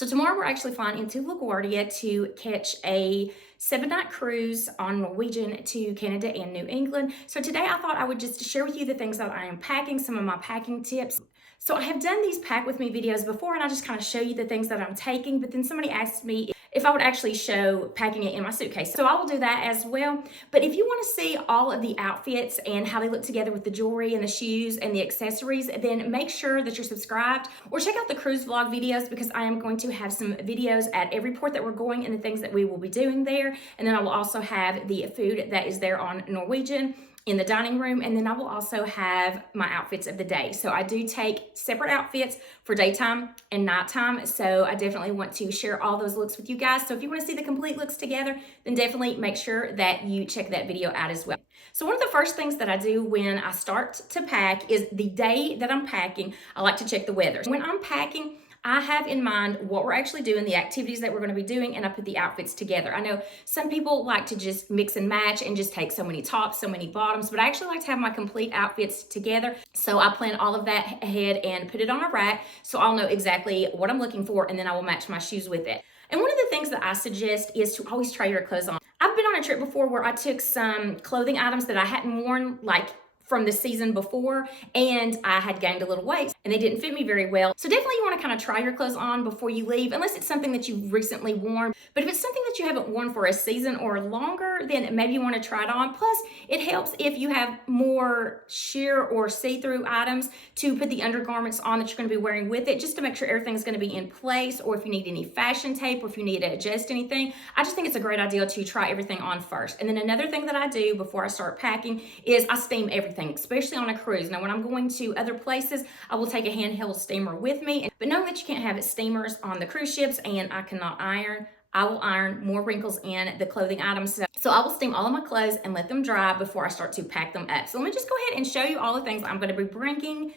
So tomorrow we're actually flying into LaGuardia to catch a 7-night cruise on Norwegian to Canada and New England. So today I thought I would just share with you the things that I am packing, some of my packing tips. So I have done these pack with me videos before and I just kind of show you the things that I'm taking, but then somebody asked me if I would actually show packing it in my suitcase. So I will do that as well. But if you want to see all of the outfits and how they look together with the jewelry and the shoes and the accessories, then make sure that you're subscribed or check out the cruise vlog videos, because I am going to have some videos at every port that we're going and the things that we will be doing there. And then I will also have the food that is there on Norwegian in the dining room, and then I will also have my outfits of the day. So I do take separate outfits for daytime and nighttime, so I definitely want to share all those looks with you guys. So if you want to see the complete looks together, then definitely make sure that you check that video out as well. So one of the first things that I do when I start to pack is the day that I'm packing, I like to check the weather. When I'm packing, I have in mind what we're actually doing, the activities that we're going to be doing, and I put the outfits together. I know some people like to just mix and match and just take so many tops, so many bottoms, but I actually like to have my complete outfits together. So I plan all of that ahead and put it on a rack so I'll know exactly what I'm looking for, and then I will match my shoes with it. And one of the things that I suggest is to always try your clothes on. I've been on a trip before where I took some clothing items that I hadn't worn from the season before, and I had gained a little weight and they didn't fit me very well. So definitely you want to kind of try your clothes on before you leave, unless it's something that you've recently worn. But if it's something that you haven't worn for a season or longer, then maybe you want to try it on. Plus, it helps if you have more sheer or see-through items to put the undergarments on that you're going to be wearing with it, just to make sure everything's going to be in place, or if you need any fashion tape, or if you need to adjust anything. I just think it's a great idea to try everything on first. And then another thing that I do before I start packing is I steam everything, especially on a cruise. Now, when I'm going to other places, I will take a handheld steamer with me. But knowing that you can't have steamers on the cruise ships and I cannot iron, I will iron more wrinkles in the clothing items. So I will steam all of my clothes and let them dry before I start to pack them up. So let me just go ahead and show you all the things I'm going to be bringing.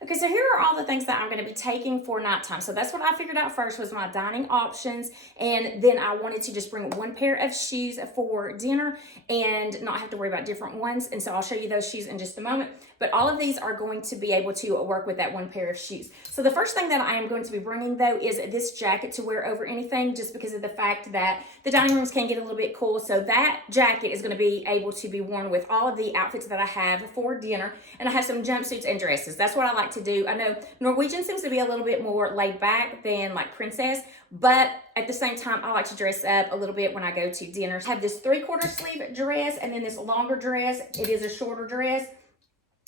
Okay, so here are all the things that I'm going to be taking for nighttime. So that's what I figured out first, was my dining options. And then I wanted to just bring one pair of shoes for dinner and not have to worry about different ones. And so I'll show you those shoes in just a moment. But all of these are going to be able to work with that one pair of shoes. So the first thing that I am going to be bringing, though, is this jacket to wear over anything, just because of the fact that the dining rooms can get a little bit cool. So that jacket is going to be able to be worn with all of the outfits that I have for dinner. And I have some jumpsuits and dresses. That's what I like to do. I know Norwegian seems to be a little bit more laid back than like Princess, but at the same time, I like to dress up a little bit when I go to dinner. I have this 3/4 sleeve dress and then this longer dress. It is a shorter dress.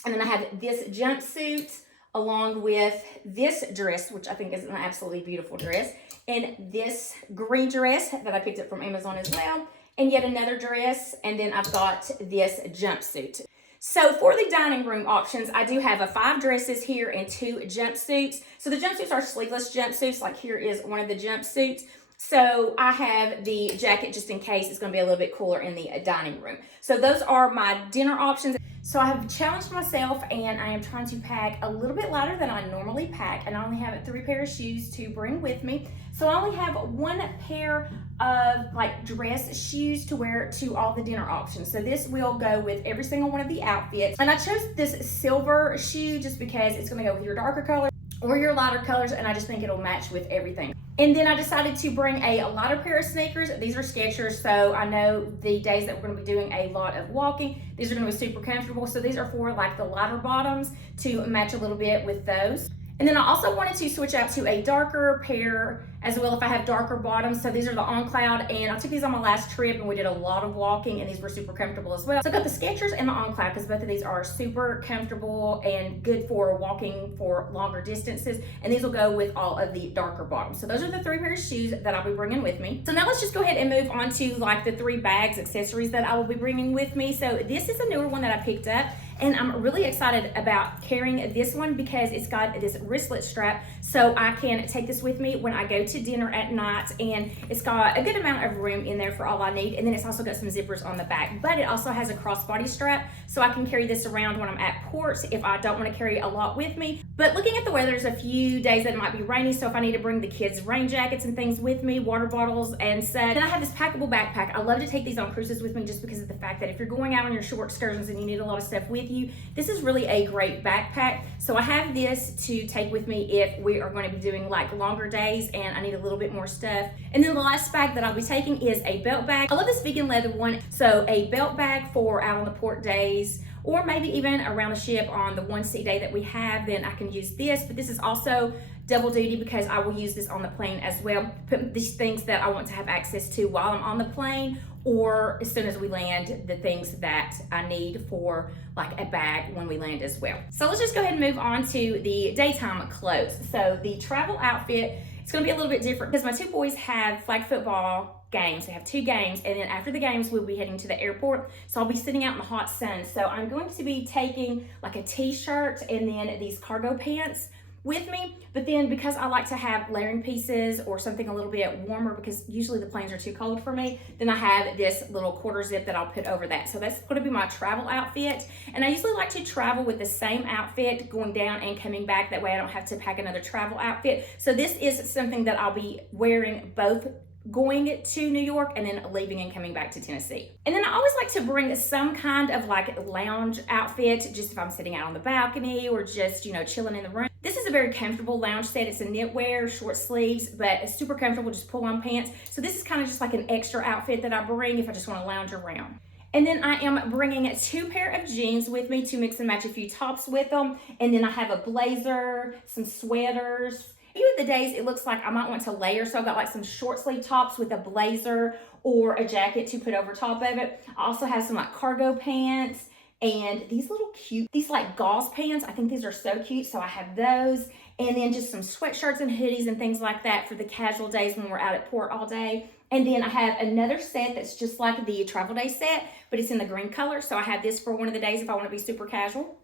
And then I have this jumpsuit along with this dress, which I think is an absolutely beautiful dress, and this green dress that I picked up from Amazon as well, and yet another dress, and then I've got this jumpsuit. So for the dining room options, I do have 5 dresses here and 2 jumpsuits. So the jumpsuits are sleeveless jumpsuits, like here is one of the jumpsuits. So I have the jacket just in case it's going to be a little bit cooler in the dining room. So those are my dinner options. So I have challenged myself and I am trying to pack a little bit lighter than I normally pack, and I only have 3 pairs of shoes to bring with me. So I only have 1 pair of dress shoes to wear to all the dinner options. So this will go with every single one of the outfits. And I chose this silver shoe just because it's going to go with your darker colors or your lighter colors, and I just think it'll match with everything. And then I decided to bring a lighter pair of sneakers. These are Skechers, so I know the days that we're going to be doing a lot of walking, these are going to be super comfortable. So these are for the lighter bottoms to match a little bit with those. And then I also wanted to switch out to a darker pair as well if I have darker bottoms. So these are the On Cloud, and I took these on my last trip and we did a lot of walking, and these were super comfortable as well. So I got the Skechers and the On Cloud because both of these are super comfortable and good for walking for longer distances, and these will go with all of the darker bottoms. So those are the 3 pairs of shoes that I'll be bringing with me. So now let's just go ahead and move on to the 3 bags, accessories that I will be bringing with me. So this is a newer one that I picked up, and I'm really excited about carrying this one because it's got this wristlet strap, so I can take this with me when I go to dinner at night, and it's got a good amount of room in there for all I need. And then it's also got some zippers on the back, but it also has a crossbody strap, so I can carry this around when I'm at port if I don't want to carry a lot with me. But looking at the weather, there's a few days that it might be rainy, so if I need to bring the kids' rain jackets and things with me, water bottles and such. Then I have this packable backpack. I love to take these on cruises with me just because of the fact that if you're going out on your short excursions and you need a lot of stuff with you, this is really a great backpack. So I have this to take with me if we are going to be doing like longer days and I need a little bit more stuff. And then the last bag that I'll be taking is a belt bag. I love this vegan leather one. So a belt bag for out on the port days, or maybe even around the ship on the 1C day that we have, then I can use this. But this is also double duty because I will use this on the plane as well. Put these things that I want to have access to while I'm on the plane, or as soon as we land, the things that I need for like a bag when we land as well. So let's just go ahead and move on to the daytime clothes. So the travel outfit, it's gonna be a little bit different because my two boys have flag football games. We have 2 games, and then after the games, we'll be heading to the airport. So I'll be sitting out in the hot sun. So I'm going to be taking like a t-shirt and then these cargo pants with me. But then because I like to have layering pieces or something a little bit warmer, because usually the planes are too cold for me, then I have this little quarter zip that I'll put over that. So that's going to be my travel outfit. And I usually like to travel with the same outfit going down and coming back. That way I don't have to pack another travel outfit. So this is something that I'll be wearing both going to New York and then leaving and coming back to Tennessee. And then I always like to bring some kind of like lounge outfit, just if I'm sitting out on the balcony or just, you know, chilling in the room. This is a very comfortable lounge set. It's a knitwear, short sleeves, but it's super comfortable, just pull on pants. So this is kind of just like an extra outfit that I bring if I just want to lounge around. And then I am bringing 2 pair of jeans with me to mix and match a few tops with them. And then I have a blazer, some sweaters. A few of the days it looks like I might want to layer, so I've got like some short sleeve tops with a blazer or a jacket to put over top of it. I also have some like cargo pants and these little cute, these like gauze pants. I think these are so cute, so I have those. And then just some sweatshirts and hoodies and things like that for the casual days when we're out at port all day. And then I have another set that's just like the travel day set, but it's in the green color. So I have this for one of the days if I want to be super casual.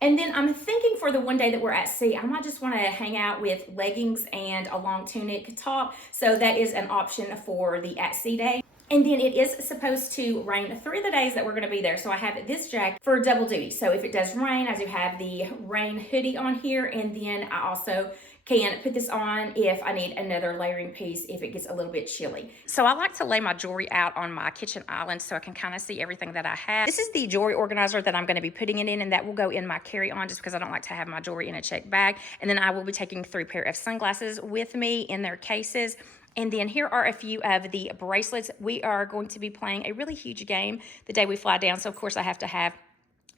And then I'm thinking for the one day that we're at sea, I might just want to hang out with leggings and a long tunic top. So that is an option for the at sea day. And then it is supposed to rain 3 of the days that we're going to be there. So I have this jacket for double duty. So if it does rain, I do have the rain hoodie on here. And then I also can put this on if I need another layering piece if it gets a little bit chilly. So I like to lay my jewelry out on my kitchen island so I can kind of see everything that I have. This is the jewelry organizer that I'm going to be putting it in, and that will go in my carry-on just because I don't like to have my jewelry in a checked bag. And then I will be taking 3 pair of sunglasses with me in their cases. And then here are a few of the bracelets. We are going to be playing a really huge game the day we fly down. So of course I have to have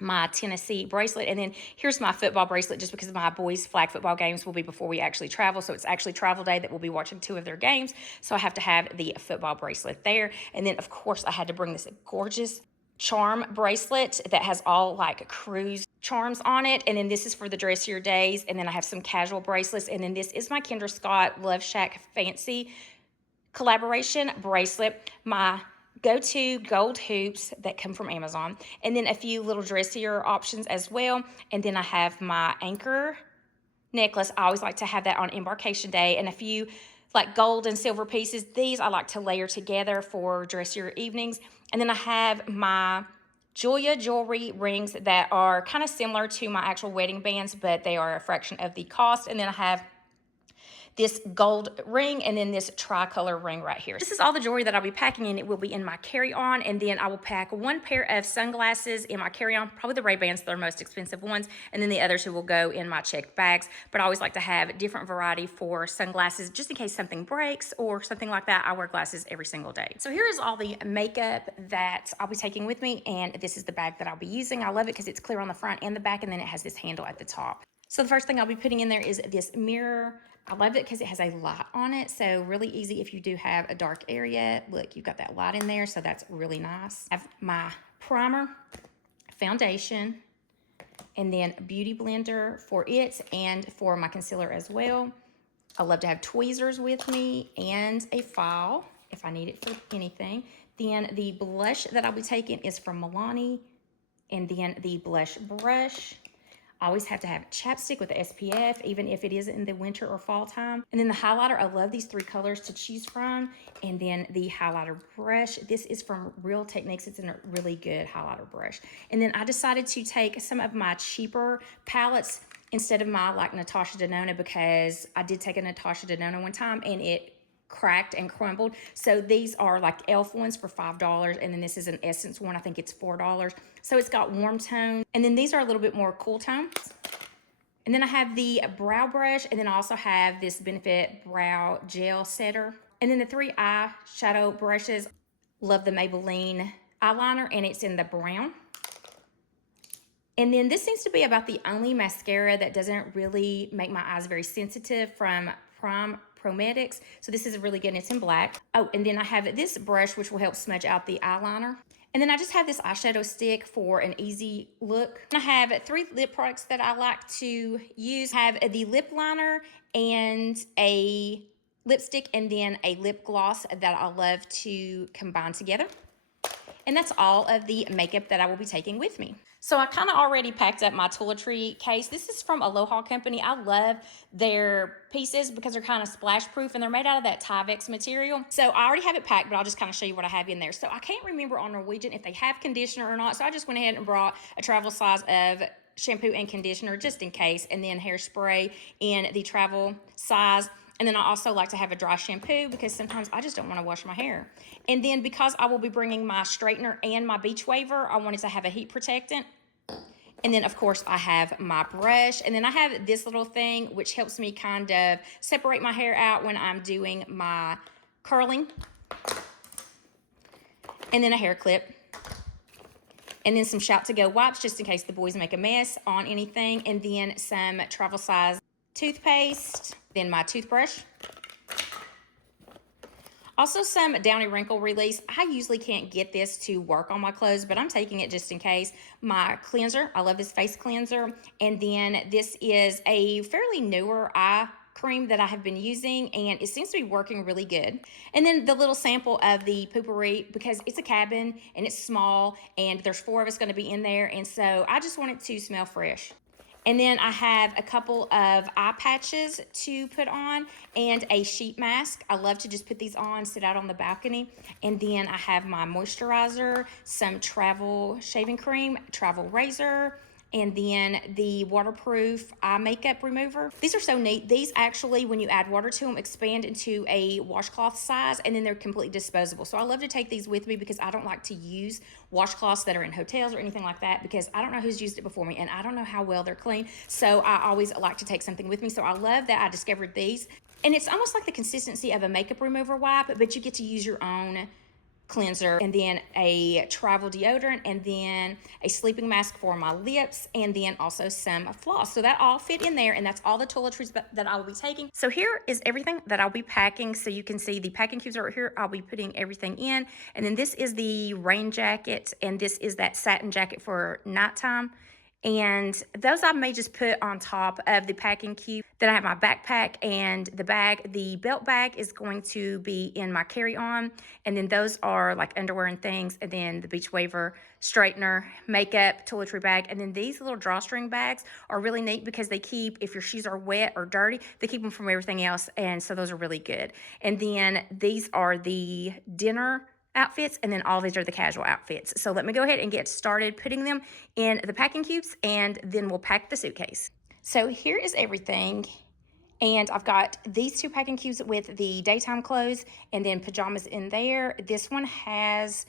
my Tennessee bracelet, and then here's my football bracelet just because my boys' flag football games will be before we actually travel. So it's actually travel day that we'll be watching 2 of their games. So I have to have the football bracelet there. And then of course I had to bring this gorgeous charm bracelet that has all like cruise charms on it. And then this is for the dressier days. And then I have some casual bracelets. And then this is my Kendra Scott Love Shack Fancy collaboration bracelet. My go-to gold hoops that come from Amazon, and then a few little dressier options as well. And then I have my anchor necklace. I always like to have that on embarkation day, and a few like gold and silver pieces. These I like to layer together for dressier evenings. And then I have my Julia jewelry rings that are kind of similar to my actual wedding bands, but they are a fraction of the cost. And then I have this gold ring, and then this tricolor ring right here. This is all the jewelry that I'll be packing, and it will be in my carry-on. And then I will pack 1 pair of sunglasses in my carry-on, probably the Ray-Bans, they're most expensive ones, and then the others will go in my checked bags. But I always like to have different variety for sunglasses just in case something breaks or something like that. I wear glasses every single day. So here is all the makeup that I'll be taking with me, and this is the bag that I'll be using. I love it because it's clear on the front and the back, and then it has this handle at the top. So the first thing I'll be putting in there is this mirror. I love it because it has a light on it, so really easy if you do have a dark area. Look, you've got that light in there, so that's really nice. I have my primer, foundation, and then beauty blender for it and for my concealer as well. I love to have tweezers with me and a file if I need it for anything. Then the blush that I'll be taking is from Milani, and then the blush brush. Always have to have chapstick with SPF, even if it is in the winter or fall time. And then the highlighter, I love these 3 colors to choose from. And then the highlighter brush. This is from Real Techniques. It's a really good highlighter brush. And then I decided to take some of my cheaper palettes instead of my like Natasha Denona, because I did take a Natasha Denona one time and it cracked and crumbled. So these are like e.l.f. ones for $5, and then this is an Essence one. I think it's $4. So it's got warm tone, and then these are a little bit more cool tone. And then I have the brow brush, and then I also have this Benefit Brow Gel Setter. And then the 3 eyeshadow brushes. Love the Maybelline eyeliner, and it's in the brown. And then this seems to be about the only mascara that doesn't really make my eyes very sensitive, from Cosmetics. So this is really good, and it's in black. Oh, and then I have this brush, which will help smudge out the eyeliner. And then I just have this eyeshadow stick for an easy look. I have 3 lip products that I like to use. I have the lip liner and a lipstick, and then a lip gloss that I love to combine together. And that's all of the makeup that I will be taking with me. So I kind of already packed up my toiletry case. This is from Aloha Company. I love their pieces because they're kind of splash proof, and they're made out of that Tyvek material. So I already have it packed, but I'll just kind of show you what I have in there. So I can't remember on Norwegian if they have conditioner or not. So I just went ahead and brought a travel size of shampoo and conditioner just in case, and then hairspray in the travel size. And then I also like to have a dry shampoo because sometimes I just don't want to wash my hair. And then because I will be bringing my straightener and my beach waver, I wanted to have a heat protectant. And then, of course, I have my brush. And then I have this little thing, which helps me kind of separate my hair out when I'm doing my curling. And then a hair clip. And then some Shout to Go wipes, just in case the boys make a mess on anything. And then some travel size toothpaste. Then my toothbrush. Also some Downy Wrinkle Release. I usually can't get this to work on my clothes, but I'm taking it just in case. My cleanser. I love this face cleanser. And then this is a fairly newer eye cream that I have been using, and it seems to be working really good. And then the little sample of the Poopery, because it's a cabin and it's small, and there's 4 of us going to be in there, and so I just want it to smell fresh. And then I have a couple of eye patches to put on and a sheet mask. I love to just put these on, sit out on the balcony. And then I have my moisturizer, some travel shaving cream, travel razor, and then the waterproof eye makeup remover. These are so neat. These actually, when you add water to them, expand into a washcloth size, and then they're completely disposable. So I love to take these with me because I don't like to use washcloths that are in hotels or anything like that, because I don't know who's used it before me and I don't know how well they're clean. So I always like to take something with me. So I love that I discovered these. And it's almost like the consistency of a makeup remover wipe, but you get to use your own cleanser, and then a travel deodorant, and then a sleeping mask for my lips, and then also some floss. So that all fit in there, and that's all the toiletries that I will be taking. So here is everything that I'll be packing. So you can see the packing cubes are right here. I'll be putting everything in. And then this is the rain jacket, and this is that satin jacket for nighttime. And those I may just put on top of the packing cube. Then I have my backpack and the bag. The belt bag is going to be in my carry-on. And then those are like underwear and things. And then the beach waver, straightener, makeup, toiletry bag. And then these little drawstring bags are really neat because they keep, if your shoes are wet or dirty, they keep them from everything else. And so those are really good. And then these are the dinner outfits, and then all these are the casual outfits. So let me go ahead and get started putting them in the packing cubes, and then we'll pack the suitcase. So here is everything, and I've got these 2 packing cubes with the daytime clothes and then pajamas in there. This one has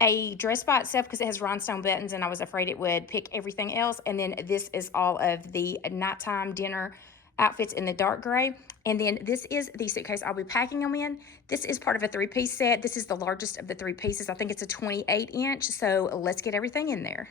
a dress by itself because it has rhinestone buttons, and I was afraid it would pick everything else. And then this is all of the nighttime dinner outfits in the dark gray. And then this is the suitcase I'll be packing them in. This is part of a 3-piece set. This is the largest of the 3 pieces. I think it's a 28-inch. So let's get everything in there.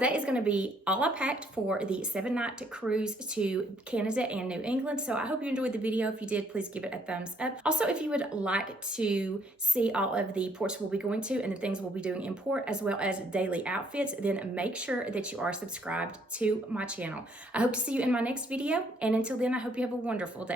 that is going to be all I packed for the 7-night cruise to Canada and New England. So I hope you enjoyed the video. If you did, please give it a thumbs up. Also, if you would like to see all of the ports we'll be going to and the things we'll be doing in port, as well as daily outfits, then make sure that you are subscribed to my channel. I hope to see you in my next video, and until then, I hope you have a wonderful day.